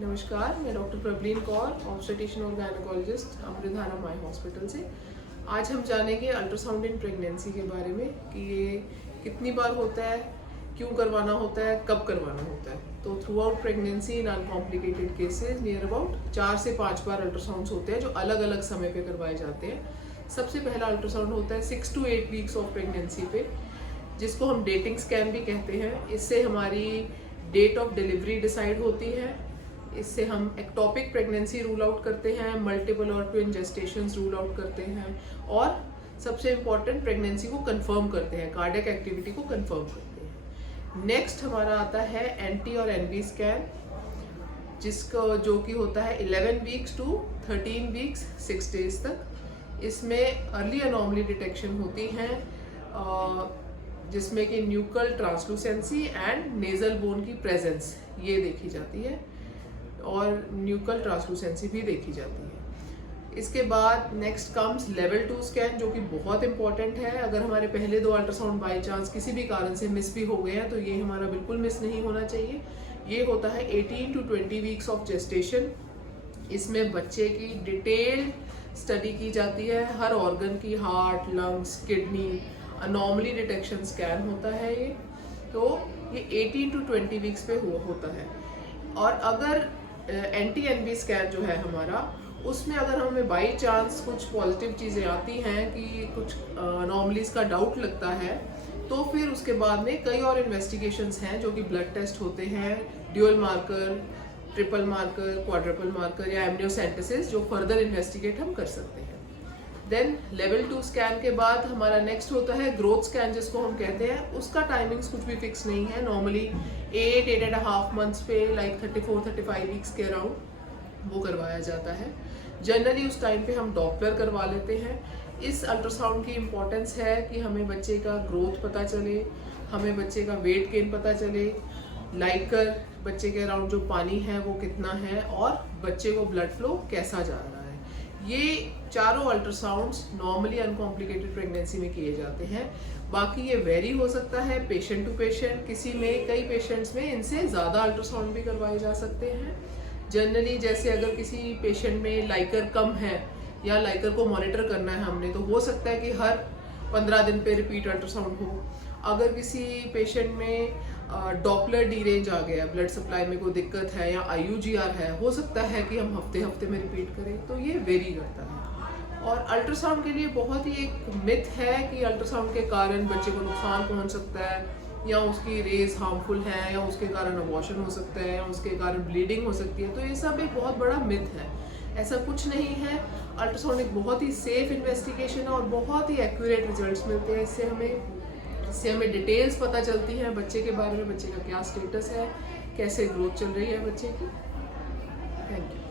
नमस्कार, मैं doctor Prableen Kaur, obstetrician और गायनेकोलॉजिस्ट, अमृतधारा माय हॉस्पिटल से। आज हम जानेंगे अल्ट्रासाउंड इन प्रेगनेंसी के बारे में कि ये कितनी बार होता है, क्यों करवाना होता है, कब करवाना होता है। तो through out pregnancy in uncomplicated cases near about 4 से 5 बार अल्ट्रासाउंड्स होते हैं जो अलग अलग समय पे करवाए जाते हैं। सबसे पहला अल्ट्रासाउंड होता है 6 to 8 वीक्स ऑफ प्रेगनेंसी पे, जिसको हम डेटिंग स्कैन भी कहते हैं। इससे हमारी डेट ऑफ डिलीवरी डिसाइड होती है। इससे हम एक्टोपिक प्रेगनेंसी रूल आउट करते हैं, मल्टीपल और ट्विन जेस्टेशंस रूल आउट करते हैं और सबसे इम्पॉर्टेंट प्रेगनेंसी को कंफर्म करते हैं, कार्डियक एक्टिविटी को कंफर्म करते हैं। नेक्स्ट हमारा आता है एनटी और एनबी स्कैन, जिसको जो कि होता है 11 वीक्स टू 13 वीक्स 6 डेज तक। इसमें अर्ली अनोमली डिटेक्शन होती हैं, जिसमें कि nuchal translucency and nasal bone की प्रेजेंस ये देखी जाती है और न्यूकल ट्रांसलूसेंसी भी देखी जाती है। इसके बाद नेक्स्ट कम्स लेवल 2 स्कैन, जो कि बहुत इंपॉर्टेंट है। अगर हमारे पहले 2 अल्ट्रासाउंड बाई चांस किसी भी कारण से मिस भी हो गए हैं तो ये हमारा बिल्कुल मिस नहीं होना चाहिए। ये होता है 18 to 20 वीक्स ऑफ जेस्टेशन। इसमें बच्चे की डिटेल्ड स्टडी की जाती है, हर ऑर्गन की, heart, lungs, kidney, anomaly detection scan होता है ये। तो ये 18 to 20 वीक्स पे होता है। और अगर एंटी एनबी स्कैन जो है हमारा, उसमें अगर हमें बाई चांस कुछ पॉजिटिव चीज़ें आती हैं कि कुछ अनोमलीज का डाउट लगता है, तो फिर उसके बाद में कई और इन्वेस्टिगेशंस हैं जो कि ब्लड टेस्ट होते हैं, dual marker, triple marker, quadruple marker या एमनियोसेंटेसिस, जो फर्दर इन्वेस्टिगेट हम कर सकते हैं। देन लेवल 2 स्कैन के बाद हमारा नेक्स्ट होता है ग्रोथ स्कैन, जिसको हम कहते हैं। उसका टाइमिंग्स कुछ भी फिक्स नहीं है, नॉर्मली 8.5 मंथ्स पे, लाइक 34-35 वीक्स के अराउंड वो करवाया जाता है। जनरली उस टाइम पे हम डॉपलर करवा लेते हैं। इस अल्ट्रासाउंड की इम्पोर्टेंस है कि हमें बच्चे का ग्रोथ पता चले, हमें बच्चे का वेट गेन पता चले, लाइकर बच्चे के अराउंड जो पानी है वो कितना है और बच्चे को ब्लड फ्लो कैसा जा रहा है। ये चारों अल्ट्रासाउंड्स नॉर्मली अनकॉम्प्लिकेटेड प्रेगनेंसी में किए जाते हैं। बाकी ये वेरी हो सकता है पेशेंट टू पेशेंट, किसी में, कई पेशेंट्स में इनसे ज़्यादा अल्ट्रासाउंड भी करवाए जा सकते हैं। जनरली जैसे अगर किसी पेशेंट में लाइकर कम है या लाइकर को मॉनिटर करना है हमने, तो हो सकता है कि हर 15 दिन पे रिपीट अल्ट्रासाउंड हो। अगर किसी पेशेंट में डॉपलर डी रेंज आ गया, ब्लड सप्लाई में कोई दिक्कत है या IUGR है, हो सकता है कि हम हफ्ते हफ्ते में रिपीट करें। तो ये वेरी करता है। और अल्ट्रासाउंड के लिए बहुत ही एक मिथ है कि अल्ट्रासाउंड के कारण बच्चे को नुकसान पहुंच सकता है, या उसकी रेज हार्मफुल है, या उसके कारण अबॉर्शन हो सकता है, या उसके कारण ब्लीडिंग हो सकती है। तो ये सब एक बहुत बड़ा मिथ है, ऐसा कुछ नहीं है। अल्ट्रासाउंड एक बहुत ही सेफ इन्वेस्टिगेशन है और बहुत ही एक्यूरेट रिजल्ट्स मिलते हैं। इससे हमें डिटेल्स पता चलती हैं बच्चे के बारे में, बच्चे का क्या स्टेटस है, कैसे ग्रोथ चल रही है बच्चे की। Thank you.